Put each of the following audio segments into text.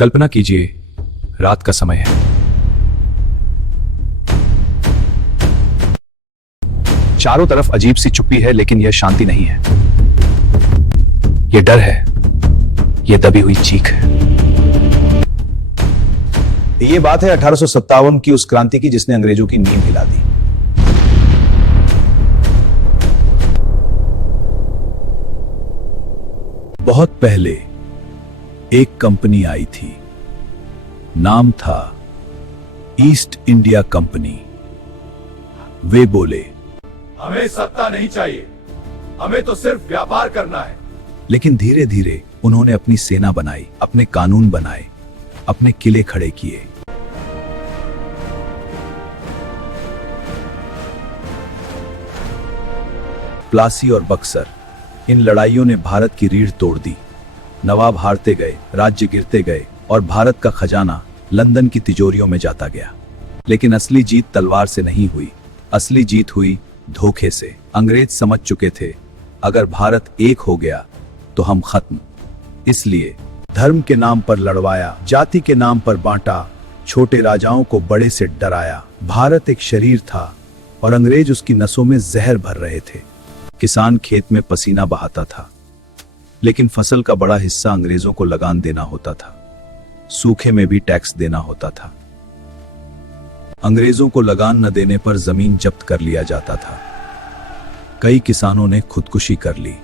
कल्पना कीजिए, रात का समय है। चारों तरफ अजीब सी चुप्पी है, लेकिन यह शांति नहीं है। यह डर है, यह दबी हुई चीख है। ये बात है 1857 की उस क्रांति की जिसने अंग्रेजों की नींद हिला दी। बहुत पहले एक कंपनी आई थी, नाम था ईस्ट इंडिया कंपनी। वे बोले, हमें सत्ता नहीं चाहिए, हमें तो सिर्फ व्यापार करना है। लेकिन धीरे धीरे उन्होंने अपनी सेना बनाई, अपने कानून बनाए, अपने किले खड़े किए। प्लासी और बक्सर, इन लड़ाइयों ने भारत की रीढ़ तोड़ दी। नवाब हारते गए, राज्य गिरते गए और भारत का खजाना लंदन की तिजोरियों में जाता गया। लेकिन असली जीत तलवार से नहीं हुई, असली जीत हुई धोखे से। अंग्रेज समझ चुके थे, अगर भारत एक हो गया तो हम खत्म। इसलिए धर्म के नाम पर लड़वाया, जाति के नाम पर बांटा, छोटे राजाओं को बड़े से डराया। भारत एक शरीर था और अंग्रेज उसकी नसों में जहर भर रहे थे। किसान खेत में पसीना बहाता था, लेकिन फसल का बड़ा हिस्सा अंग्रेजों को लगान देना होता था। सूखे में भी टैक्स देना होता था। अंग्रेजों को लगान न देने पर जमीन जब्त कर लिया जाता था। कई किसानों ने खुदकुशी कर ली।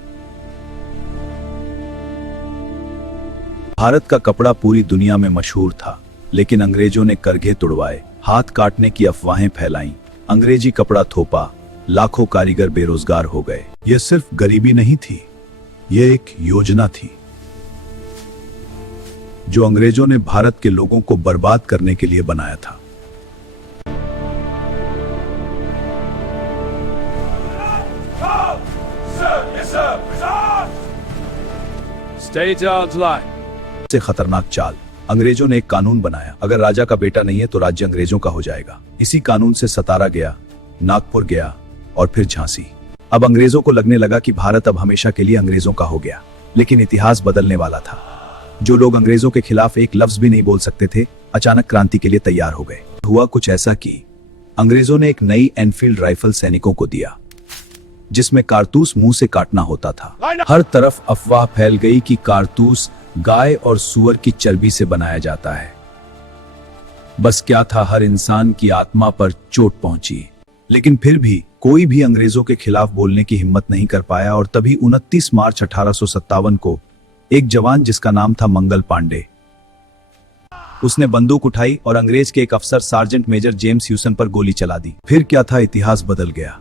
भारत का कपड़ा पूरी दुनिया में मशहूर था, लेकिन अंग्रेजों ने करघे तुड़वाए, हाथ काटने की अफवाहें फैलाईं, अंग्रेजी कपड़ा थोपा, लाखों कारीगर बेरोजगार हो गए। यह सिर्फ गरीबी नहीं थी, यह एक योजना थी जो अंग्रेजों ने भारत के लोगों को बर्बाद करने के लिए बनाया था। सबसे खतरनाक चाल, अंग्रेजों ने एक कानून बनाया, अगर राजा का बेटा नहीं है तो राज्य अंग्रेजों का हो जाएगा। इसी कानून से सतारा गया, नागपुर गया और फिर झांसी। अब अंग्रेजों को लगने लगा कि भारत अब हमेशा के लिए अंग्रेजों का हो गया। लेकिन इतिहास बदलने वाला था। जो लोग अंग्रेजों के खिलाफ एक लफ्ज भी नहीं बोल सकते थे, अचानक क्रांति के लिए तैयार हो गए। हुआ कुछ ऐसा कि अंग्रेजों ने एक नई एनफील्ड राइफल सैनिकों को दिया, जिसमें कारतूस मुंह से काटना होता था। हर तरफ अफवाह फैल गई कि कारतूस गाय और सुअर की चर्बी से बनाया जाता है। बस क्या था, हर इंसान की आत्मा पर चोट पहुंची। लेकिन फिर भी कोई भी अंग्रेजों के खिलाफ बोलने की हिम्मत नहीं कर पाया। और तभी 29 मार्च 1857 को एक जवान जिसका नाम था मंगल पांडे, उसने बंदूक उठाई और अंग्रेज के एक अफसर सार्जेंट मेजर जेम्स ह्यूसन पर गोली चला दी। फिर क्या था, इतिहास बदल गया।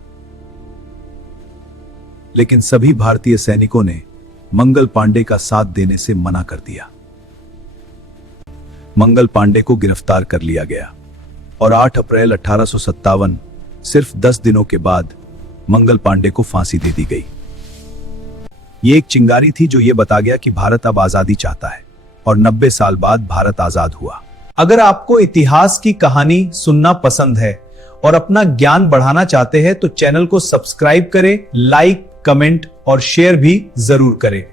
लेकिन सभी भारतीय सैनिकों ने मंगल पांडे का साथ देने से मना कर दिया। मंगल पांडे को गिरफ्तार कर लिया गया और 8 अप्रैल 1857, सिर्फ 10 दिनों के बाद, मंगल पांडे को फांसी दे दी गई। ये एक चिंगारी थी जो ये बता गया कि भारत अब आजादी चाहता है और 90 साल बाद भारत आजाद हुआ। अगर आपको इतिहास की कहानी सुनना पसंद है और अपना ज्ञान बढ़ाना चाहते हैं तो चैनल को सब्सक्राइब करें, लाइक, कमेंट और शेयर भी जरूर करें।